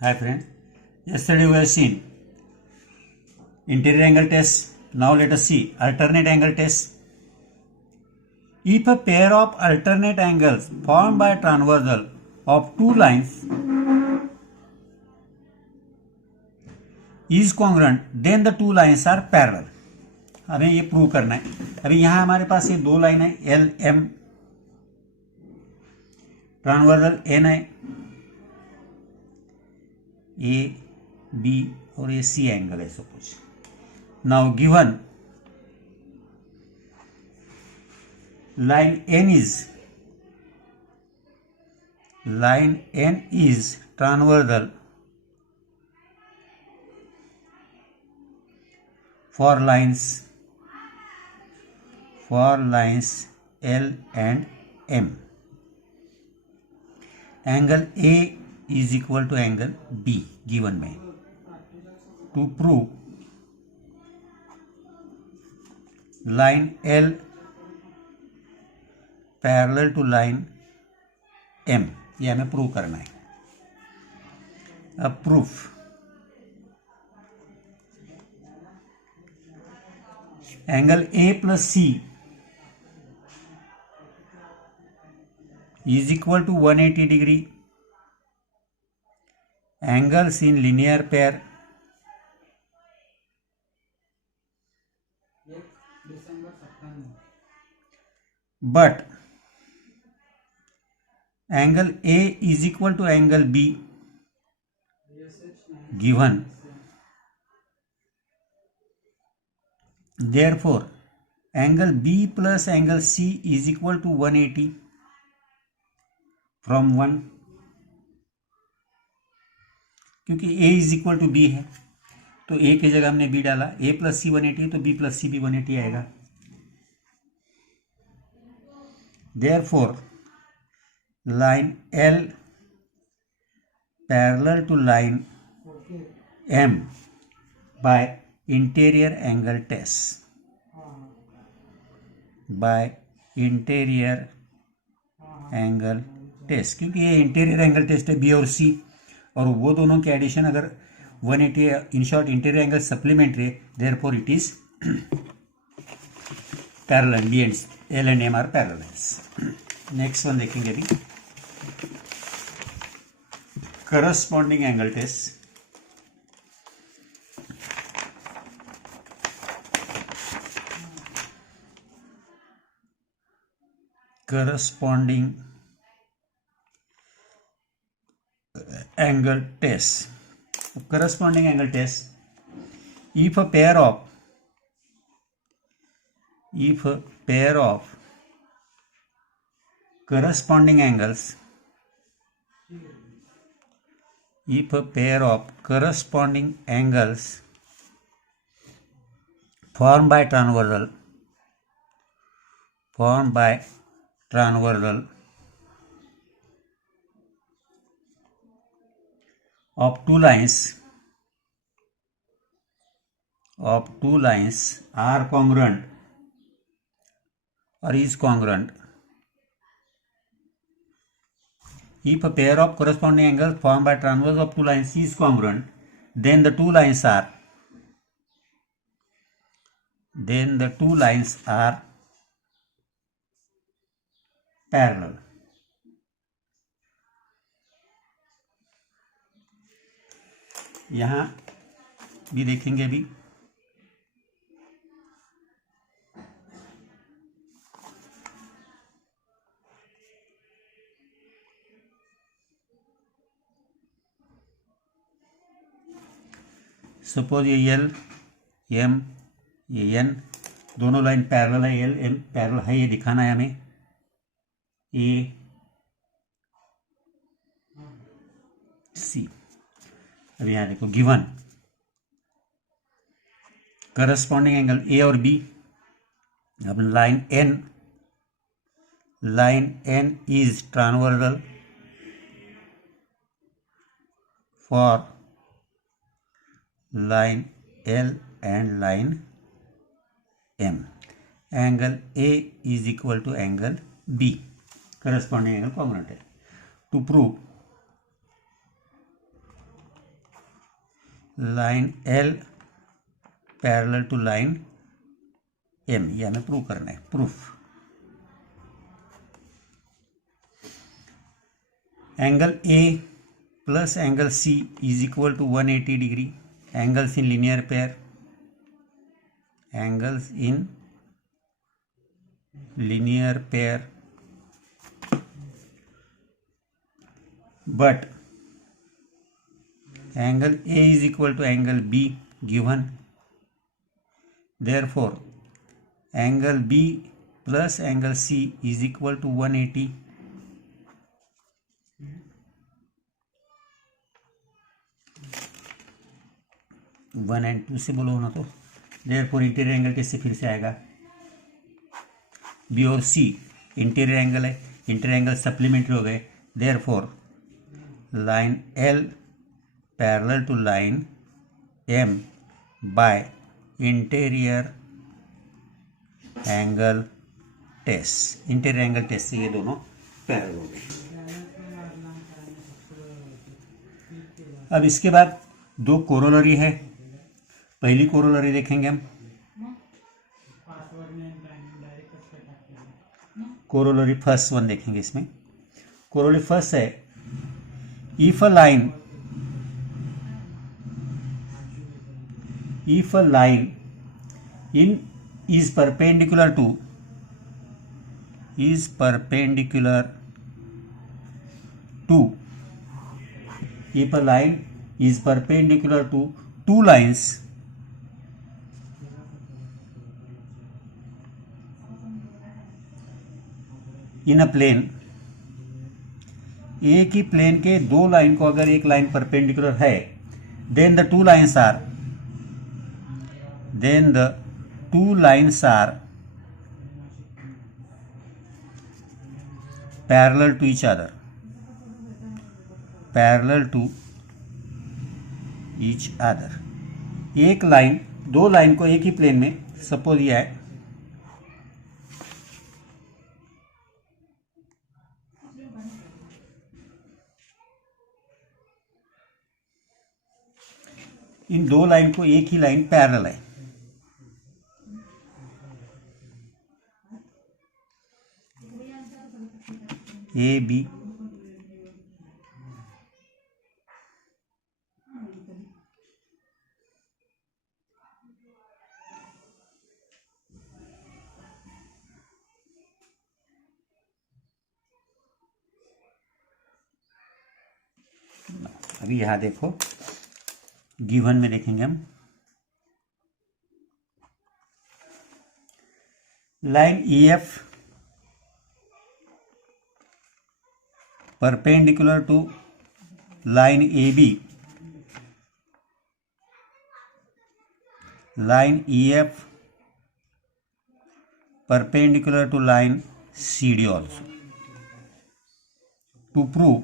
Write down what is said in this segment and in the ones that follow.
Hi friends, yesterday we have seen interior angle test. Now let us see alternate angle test. If a pair of alternate angles formed by transversal of two lines is congruent, then the two lines are parallel. हमें ये प्रूव करना है. अभी यहाँ हमारे पास ये दो लाइन है, एल एम, ट्रांसवर्सल एन है, ए बी और ये सी एंगल है suppose. Now given line n is transversal for lines L and M. Angle A is equal to angle B given में. To prove line L parallel to line M, ये हमें प्रूव करना है. अब proof, angle A plus C is equal to 180 degree. Angles in linear pair but angle A is equal to angle B given. Therefore, angle B plus angle C is equal to 180 from 1. क्योंकि A is equal to B है तो A की जगह हमने B डाला. A plus C 180 तो B plus C भी 180 आएगा. Therefore, line L parallel to line M by interior angle test. क्योंकि ये इंटीरियर एंगल टेस्ट है बी और सी, और वो दोनों के एडिशन अगर 180 in short interior angle supplementary है, therefore it is parallel. B and L and M are parallel. Next one देखेंगे अभी corresponding angle test. Corresponding angle test. Corresponding angle test. If a pair of corresponding angles formed by transversal of two lines are congruent or is congruent. If a pair of corresponding angles formed by transversal of two lines is congruent, then the two lines are parallel. यहां भी देखेंगे अभी सपोज ये L M ये एन दोनों line parallel है, L M parallel है, ये दिखाना है हमें. ए सी. अब यहाँ देखो गिवन करस्पॉन्डिंग एंगल ए और बी. अब line N is transversal for line L and line M. Angle A is equal to angle B. Corresponding angle congruent है. To prove line L parallel to line M, ये हमें प्रूव करना है। Proof, angle A plus angle C is equal to 180 degree, angles in linear pair, angles in linear pair, but angle A is equal to angle B given, therefore angle B plus angle C is equal to 180. One and two से बोलो ना, तो therefore interior angle कैसे फिर से आएगा, बी और सी interior angle है, इंटीरियर एंगल सप्लीमेंट्री हो गए, therefore line L parallel to line M by interior angle test, interior angle test से ये दोनों पैरेलल हो गए। अब इसके बाद दो कोरोलरी है, पहली कोरोलरी देखेंगे हम, कोरोलरी फर्स्ट वन देखेंगे। इसमें कोरोलरी फर्स्ट है, if a line in is perpendicular to if a line is perpendicular to two lines in a plane, एक ही प्लेन के दो लाइन को अगर एक लाइन परपेंडिकुलर है, then the two lines are parallel to each other, एक line दो line को एक ही प्लेन में, सपोज ये है, इन दो लाइन को एक ही लाइन पैरेलल है, ए बी, अभी यहां देखो गिवन में देखेंगे हम, line EF perpendicular to line AB, line EF perpendicular to line CD also. To prove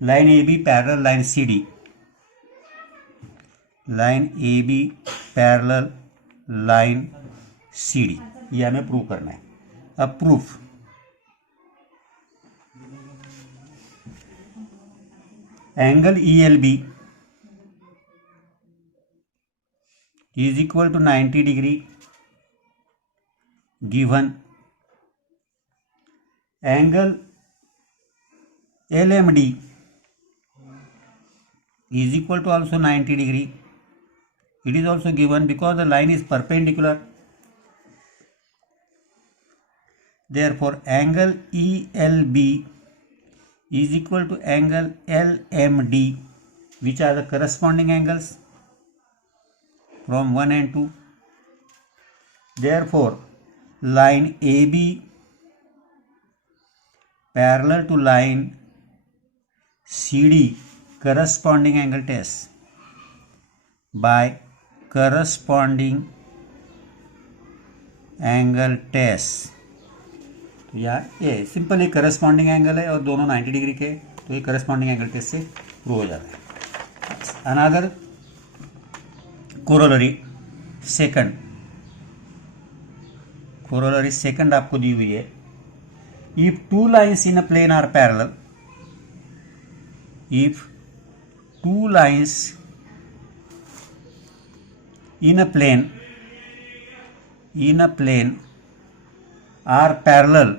line AB parallel line CD, line AB parallel line CD, ये हमें प्रूव करना है। अब proof, angle ELB is equal to 90 degree given, angle LMD is equal to also 90 degree, it is also given because the line is perpendicular, therefore angle ELB is equal to angle LMD, which are the corresponding angles from 1 and 2. Therefore line AB parallel to line CD corresponding angle test by corresponding angle test, तो यार ये सिंपल एक corresponding angle है और दोनों 90 डिग्री के, तो ये करस्पॉन्डिंग एंगल टेस्ट से प्रूव हो जाता है। अनदर कोरोलरी सेकंड आपको दी हुई है, if two lines in a plane are parallel, if two lines in a plane are parallel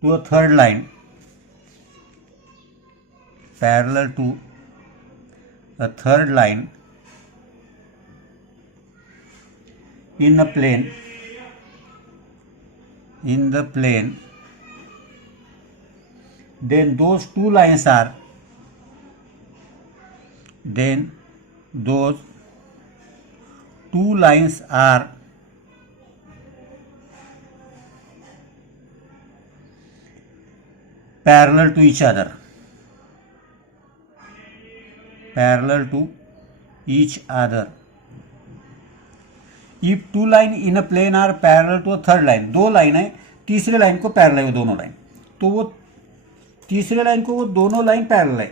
to a third line, in the plane, then those two lines are parallel to each other. If two line in a plane are parallel to a third line, दो लाइन है, तीसरे लाइन को parallel है वो दोनों लाइन, तो वो तीसरे लाइन को वो दोनों लाइन पैरेलल है,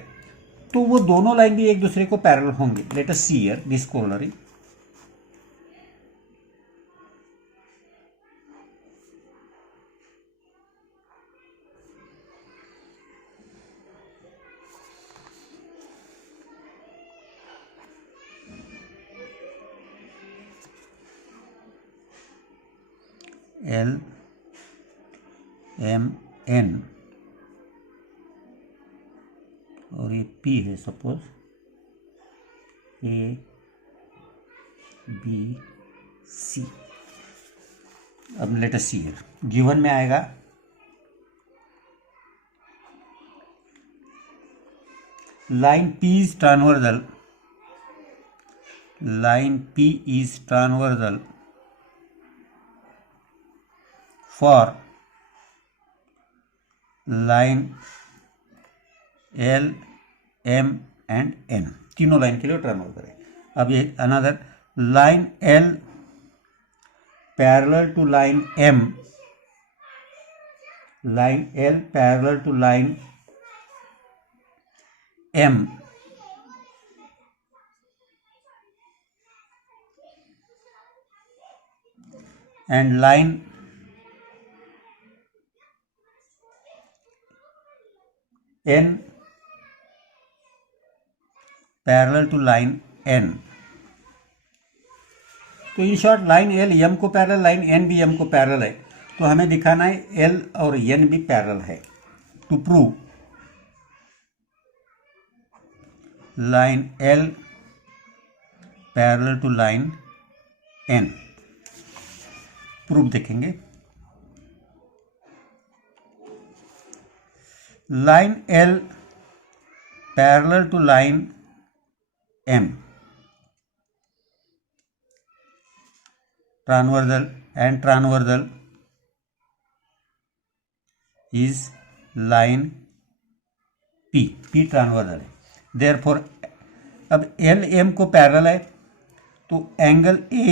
तो वो दोनों लाइन भी एक दूसरे को पैरेलल होंगे. Let us see here this corollary. L M N और ये P है सपोज, A B C. अब let us see here, given में आएगा line P is transversal, for line L M and N, तीनों लाइन के लिए ट्रांसवर्सल है. अब ये another line L parallel to line M, and line N parallel to line N. तो in short line L M को parallel, line N भी M को पैरेलल है, तो हमें दिखाना है L और N भी पैरेलल है. To prove line L parallel to line N, proof देखेंगे. Line L parallel to line M, transversal is line P transversal है. देयरफॉर अब L M को पैरेलल है, तो angle A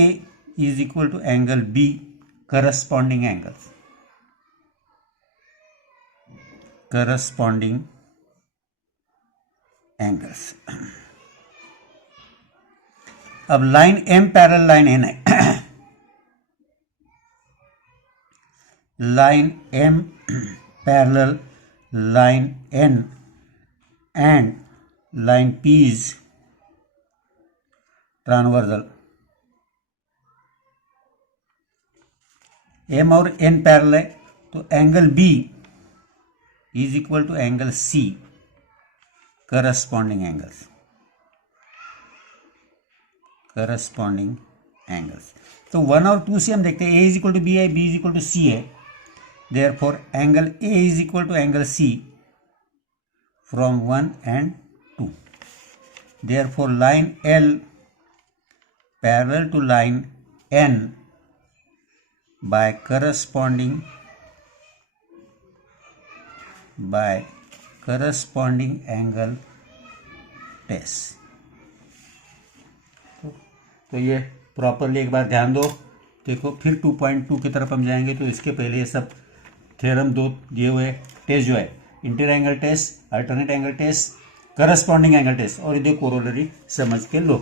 is equal to angle B, corresponding angles. अब line M parallel line N है, line M parallel line N and line P is transversal. M और N parallel है, तो angle B is equal to angle C, corresponding angles. तो 1 और 2 से हम देखते हैं A is equal to B है, B is equal to C है. Therefore angle A is equal to angle C from 1 and 2. Therefore line L parallel to line N by corresponding angle test. तो ये प्रॉपरली एक बार ध्यान दो. देखो फिर 2.2 की तरफ हम जाएंगे, तो इसके पहले ये सब थ्योरम दो दिए हुए टेस्ट जो है, interior angle test, alternate angle test, corresponding angle test, और ये कोरोलरी समझ के लो.